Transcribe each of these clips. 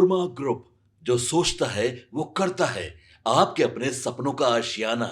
Panorama group, जो सोचता है वो करता है। आपके अपने सपनों का आशियाना।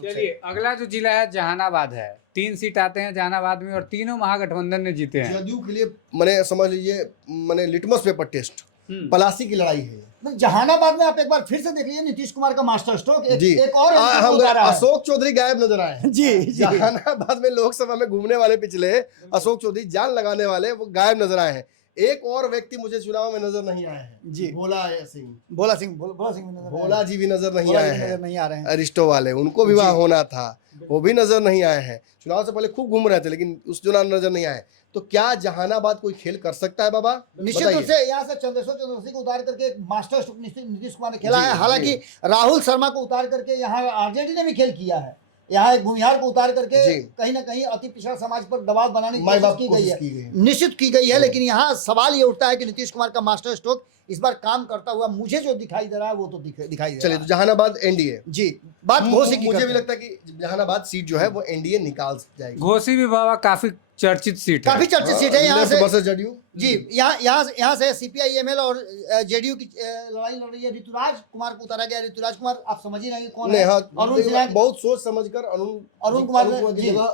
चलिए, अगला जो जिला है जहानाबाद है। 3 सीट आते हैं जहानाबाद में और तीनों महागठबंधन ने जीते हैं। जदयू के लिए मैंने समझ लीजिए मैंने लिटमस पेपर टेस्ट, पलासी की लड़ाई है। जहानाबाद में आप एक बार फिर से देख लीजिए नीतीश कुमार का मास्टर स्ट्रोक। एक और हम उतारा है। अशोक चौधरी गायब नजर आए हैं। जी जहानाबाद में लोकसभा में घूमने वाले पिछले अशोक चौधरी जान लगाने वाले वो गायब नजर आए हैं। एक और व्यक्ति मुझे चुनाव में नजर नहीं आए हैं जी, भोला सिंह भोला सिंह भी नजर भोला जी भी नजर नहीं आए हैं। नहीं आ रहे हैं। अरिस्टो वाले, उनको विवाह होना था, वो भी नजर नहीं आए हैं। चुनाव से पहले खूब घूम रहे थे लेकिन उस चुनाव नजर नहीं आए। तो क्या जहानाबाद कोई खेल कर सकता है बाबा? निश्चित रूप से यहाँ से चंद्रशेखर को उतार करके एक मास्टर स्ट्रोक नीतीश कुमार ने खेला है। हालांकि राहुल शर्मा को उतार करके यहाँ आरजेडी ने भी खेल किया है। यहाँ एक भूमिहार को उतार करके कहीं ना कहीं अति पिछड़ा समाज पर दबाव बनाने की कोशिश की गई है, निश्चित की गई है। लेकिन यहाँ सवाल ये उठता है कि नीतीश कुमार का मास्टर स्ट्रोक इस बार काम करता हुआ मुझे जो दिखाई दे रहा है वो तो दिखाई दे रहा है। चलिए, तो जहानाबाद एनडीए जी बात घोसी की मुझे भी लगता है कि जहानाबाद सीट जो है वो एनडीए निकाल जाएगी। घोसी भी बाबा काफी चर्चित सीट है, काफी चर्चित सीट है। यहाँ से जदयू जी यहाँ से सीपीआई-एमएल और जेडीयू की लड़ाई लड़ रही है। ऋतुराज कुमार को उतारा गया। ऋतुराज कुमार आप समझ ही नहीं कौन है। अरुण सिन्हा बहुत सोच समझकर अरुण कुमार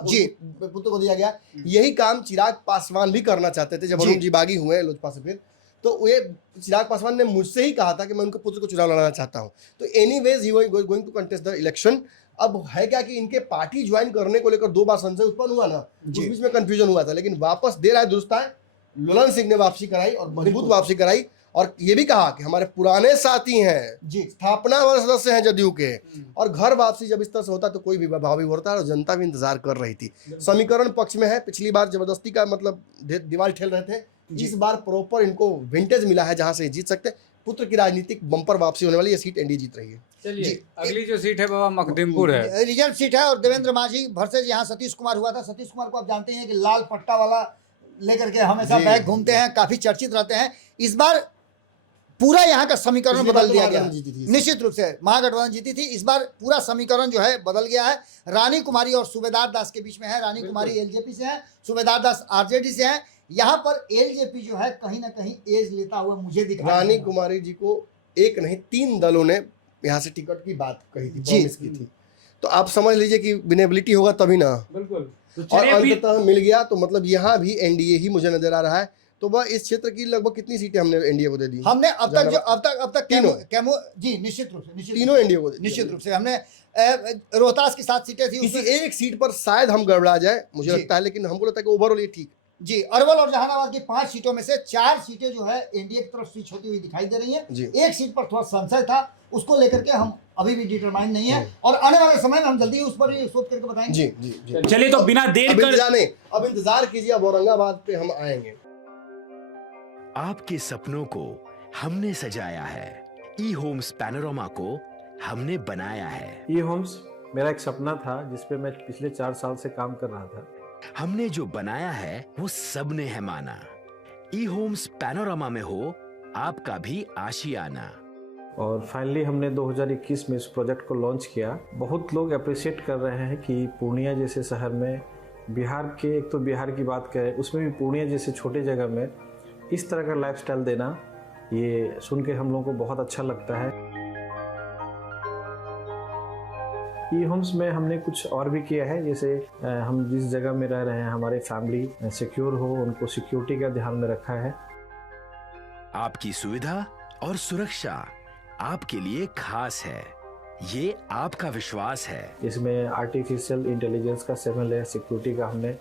जी पुत्र को दिया गया। यही काम चिराग पासवान भी करना चाहते थे जब अरुण जी बागी हुए लोजपा से। फिर तो ये चिराग पासवान ने मुझसे ही कहा था कि मैं उनके पुत्र को चुनाव लड़ाना चाहता हूं। तो anyways he going to contest the election. अब है क्या कि इनके पार्टी ज्वाइन करने को लेकर 2 बार संशय उत्पन्न हुआ ना, उस बीच में कंफ्यूजन हुआ था। लेकिन वापस देर आए दुरुस्त आए। ललन सिंह ने वापसी कराई और मजबूत वापसी कराई और ये भी कहा कि हमारे पुराने साथी हैं जी, स्थापना वाले सदस्य हैं जदयू के। और घर वापसी जब इस तरह से होता तो कोई भी भावी होता है और जनता भी इंतजार कर रही थी। समीकरण पक्ष में है। पिछली बार जबरदस्ती का मतलब दीवार ठेल रहे थे, इस बार प्रॉपर इनको विंटेज मिला है जहां से जीत सकते। पुत्र की राजनीतिक बम्पर वापसी होने वाली ये सीट एनडीए जीत रही है। चलिए, अगली जो सीट है बाबा मखदुमपुर है। रिजर्व सीट है और देवेंद्र माझी वर्सेज यहाँ सतीश कुमार हुआ था। सतीश कुमार को आप जानते हैं कि लाल पट्टा वाला लेकर के हमेशा बैग घूमते हैं, काफी चर्चित रहते हैं। इस बार पूरा यहाँ का समीकरण बदल दिया गया। निश्चित रूप से महागठबंधन जीती थी। इस बार पूरा समीकरण जो है बदल गया है। रानी कुमारी और सूबेदार दास के बीच में है। रानी कुमारी एलजेपी से है, सूबेदार दास आरजेडी से है। यहाँ पर एलजेपी जो है कहीं ना कहीं एज लेता हुआ मुझे दिख रहा है। रानी कुमारी जी को एक नहीं 3 दलों ने यहाँ से टिकट की बात कही थी, प्रॉमिस की थी। तो आप समझ लीजिए कि विनेबिलिटी होगा तभी ना। बिल्कुल। और अंततः मिल गया। तो मतलब यहाँ भी एनडीए ही मुझे नजर आ रहा है। तो वह इस क्षेत्र की लगभग कितनी सीटें हमने एनडीए को दे दी? हमने अब तक तीनों जी निश्चित रूप से तीनों एनडीए को निश्चित रूप से हमने रोहतास की 7 सीटें थी। किसी एक सीट पर शायद हम गड़बड़ा जाए मुझे लगता है, लेकिन हमको लगता है कि ओवरऑल ये ठीक जी। अरवल और जहानाबाद की 5 सीटों में से 4 सीटें जो है एनडीए की तरफ स्विच होती हुई दिखाई दे रही हैं। एक सीट पर थोड़ा संशय था, उसको लेकर के हम अभी भी डिटरमाइन नहीं है और आने वाले समय में हम जल्दी उस पर भी सोच करके बताएंगे। जी जी जी। चलिए, तो बिना देर कर जाने अब इंतजार कीजिए, अब औरंगाबाद पे हम आएंगे। आपके सपनों को हमने सजाया है। ई होम्स पैनोरमा को हमने बनाया है। ई होम्स मेरा एक सपना था जिसपे मैं पिछले 4 साल से काम कर रहा था। हमने जो बनाया है वो सबने है माना। ई होम्स पैनोरमा में हो आपका भी आशियाना। और फाइनली हमने 2021 में इस प्रोजेक्ट को लॉन्च किया। बहुत लोग अप्रिशिएट कर रहे हैं कि पूर्णिया जैसे शहर में, बिहार के, एक तो बिहार की बात करें उसमें भी पूर्णिया जैसे छोटे जगह में इस तरह का लाइफस्टाइल देना, ये सुन के हम लोगों को बहुत अच्छा लगता है। ई होम्स में हमने कुछ और भी किया है, जैसे हम जिस जगह में रह रहे हैं हमारी फैमिली सिक्योर हो, उनको सिक्योरिटी का ध्यान में रखा है। आपकी सुविधा और सुरक्षा आपके लिए खास है, ये आपका विश्वास है। इसमें आर्टिफिशियल इंटेलिजेंस का 7 लेयर सिक्योरिटी का हमने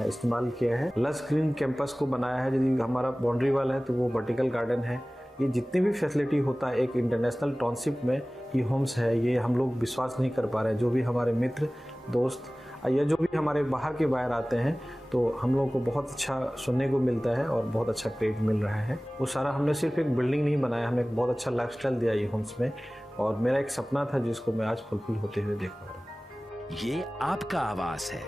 इस्तेमाल किया है। लस ग्रीन कैंपस को बनाया है। यदि हमारा बाउंड्री वाल है तो वो वर्टिकल गार्डन है। ये जितनी भी फैसिलिटी होता है एक इंटरनेशनल टाउनशिप में ई होम्स है, ये हम लोग विश्वास नहीं कर पा रहे हैं। जो भी हमारे मित्र दोस्त या जो भी हमारे बाहर के बाहर आते हैं तो हम लोगों को बहुत अच्छा सुनने को मिलता है और बहुत अच्छा क्रेडिट मिल रहा है। वो सारा हमने सिर्फ एक बिल्डिंग नहीं बनाया, हमें एक बहुत अच्छा लाइफस्टाइल दिया ई होम्स में। और मेरा एक सपना था जिसको मैं आज फुलफिल होते हुए देख पा रहा हूँ। ये आपका आवास है।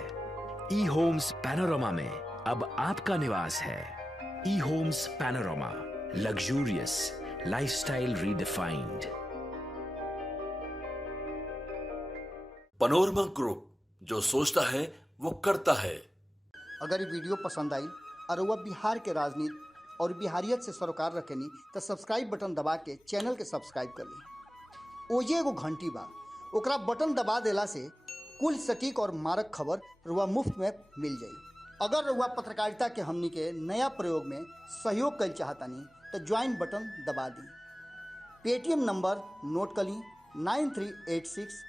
ई होम्स पैनोरमा में अब आपका निवास है। E Homes Panorama, luxurious lifestyle redefined. Panorama group, जो सोचता है वो करता है। अगर ये वीडियो पसंद आई और वह बिहार के राजनीति और बिहारियत से सरोकार रखेनी तो सब्सक्राइब बटन दबा के चैनल के सब्सक्राइब कर ली। ओजे एगो घंटी बा, ओकरा बटन दबा देला से कुल सटीक और मारक खबर रुआ मुफ्त में मिल जाई। अगर रुआ पत्रकारिता के हमनी के नया प्रयोग में सहयोग कर चाहतानी तो ज्वाइन बटन दबा दी। पेटीएम नंबर नोट कर ली 9386